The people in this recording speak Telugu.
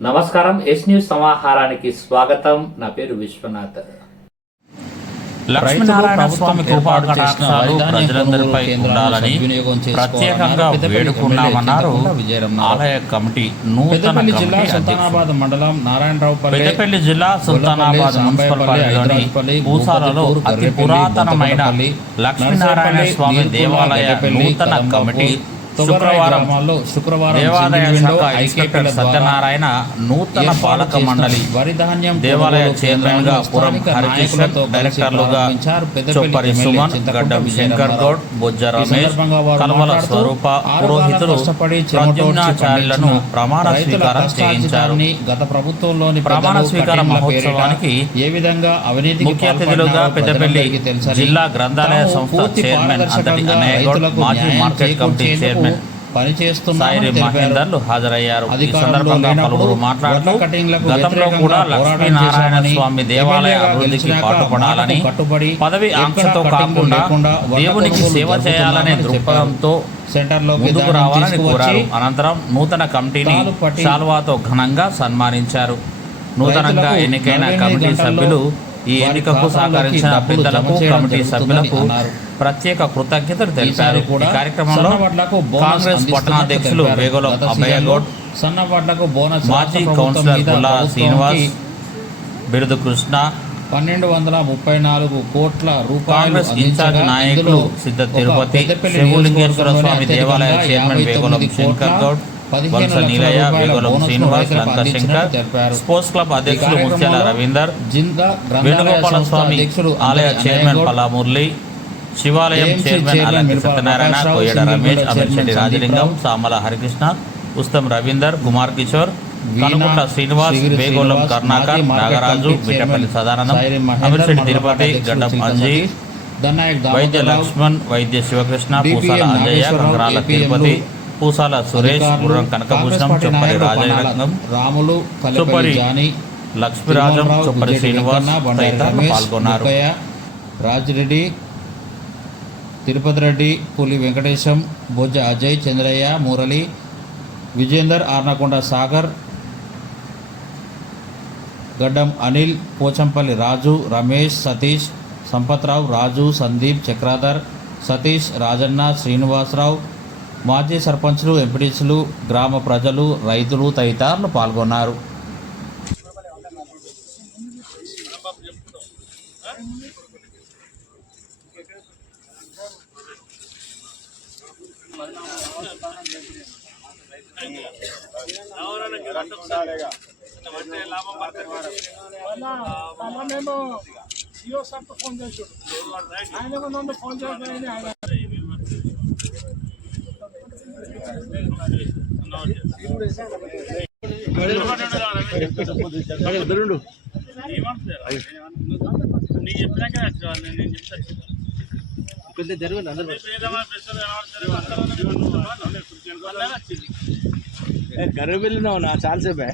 నమస్కారం ఎస్ న్యూస్ సమాహారానికి స్వాగతం. నా పేరు విశ్వనాథ్. లక్ష్మీనారాయణ స్వామి చేసిన ప్రజలందరిపై ఉండాలని ప్రత్యేకంగా వేడుకున్నామన్నారు. ఆలయ కమిటీ నూతన జిల్లా సుల్తానాబాద్ మండలం నారాయణరావుపల్లి పెద్దపల్లి జిల్లా సుల్తానాబాద్ మున్సిపల్ పరిధిలోని పూసాలలో అతి పురాతనమైన లక్ష్మీనారాయణ స్వామి దేవాలయ నూతన కమిటీ శుక్రవారం విండో శాఖ ఇన్స్పెక్టర్ సత్యనారాయణ నూతన పాలక మండలి వరి ధాన్యం దేవాలయ చైర్మన్గా పురం హరికిషన్ డైరెక్టర్లుగా చొప్పరి సుమన్ గడ్డం. శంకర్ గౌడ్ బొజ్జ రమేష్ కలవల స్వరూప పురోహితులు ప్రద్యుమ్నాచార్యులను ప్రమాణ స్వీకారం చేయించారు గత ప్రభుత్వంలోని ప్రమాణ స్వీకార మహోత్సవానికి ఏ విధంగా అవినీతికి ముఖ్య అతిథులుగా పెద్దపల్లి జిల్లా గ్రంథాలయ సంస్థ చైర్మన్ అంతటి రైతులకు మాజీ మార్కెట్ కమిటీ చైర్మన్ తెలిపారు. మహేందర్లు హాజరయ్యారు. ఈ సందర్భంగా పలువురు మాట్లాడుతూ గతంలో కూడా లక్ష్మీనారాయణ స్వామి దేవాలయ అభివృద్ధికి పాటుపడాలని పదవి ఆంక్షతో కాకుండా దేవునికి సేవ చేయాలనే దృక్పథంతో సెంటర్లోకి ముందుకు రావాలని కోరారు. అనంతరం నూతన కమిటీని శాల్వాతో ఘనంగా సన్మానించారు. నూతనంగా ఎన్నికైన కమిటీ సభ్యులు ఈ ఎన్నికకు సహకరించిన పెద్దలకు కమిటీ సభ్యులకు. ప్రత్యేక కృతజ్ఞతలు తెలిపారు ఈ కార్యక్రమంలో కాంగ్రెస్ పట్టణాధ్యక్షులు. వేగోలం గత అభయ సీజన్లో గౌడ్ సన్న వడ్లకు బోనస్ మాజీ కౌన్సిలర్ గుల్లా శ్రీనివాస్ బిరుదు కృష్ణ పన్నెండు వందల ముప్పై నాలుగు కోట్ల రూపాయలు కాంగ్రెస్ ఇన్ఛార్జ్ నాయకులు సిద్ధ తిరుపతి శివలింగేశ్వర స్వామి దేవాలయ chairman వేగోలం Shankar Goud Valasa Neelayya Vegolam Srinivas Lanka Shankar. Sports club అధ్యక్షులు ముత్యాల రవీందర్ వేణుగోపాల స్వామి ఆలయ చైర్మన్ పల్లా మురళి శివాలయం చైర్మన్ అలాంటి సత్యనారాయణ కోయడ రమేష్ అమీర్శెట్టి రాజలింగం సామల హరికృష్ణ ఉస్తం రవీందర్ కుమార్ కిషోర్ కనుకుంట శ్రీనివాస్ శ్రీనివాస్, కర్ణాకర్ నాగరాజు చైర్మన్ సదానందం అమీర్శెట్టి తిరుపతి గడ్డం దన్నాయక్ వైద్య లక్ష్మణ్ వైద్య శివకృష్ణ పూసాల అంజయ్య కంకరాల తిరుపతి పూసాల సురేష్ గుర్రం కనకభూషణం చొప్పరి పన్నాల రాములు చొప్పరి లక్ష్మీరాజం చొప్పరి శ్రీనివాస్ తదితరులు పాల్గొన్నారు. రాజిరెడ్డి తిరుపతి రెడ్డి పులి వెంకటేశం బొజ్జ అజయ్ చంద్రయ్య మురళి విజేందర్ ఆర్నకొండ సాగర్ గడ్డం అనిల్ పోచంపల్లి రాజు రమేష్ సతీష్ సంపత్రావు రాజు సందీప్ చక్రాధర్ సతీష్ రాజన్న శ్రీనివాసరావు మాజీ సర్పంచ్లు ఎంపీటీసీలు గ్రామ ప్రజలు రైతులు తదితరులు పాల్గొన్నారు. మేము జియో సార్ ఫోన్ చేసాడు ఆయన నన్ను ఫోన్ చేయకపోయింది పెద్దలు కనబడతారు, అందరూ గర్వ వెళ్ళినావు నా చాలాసేపే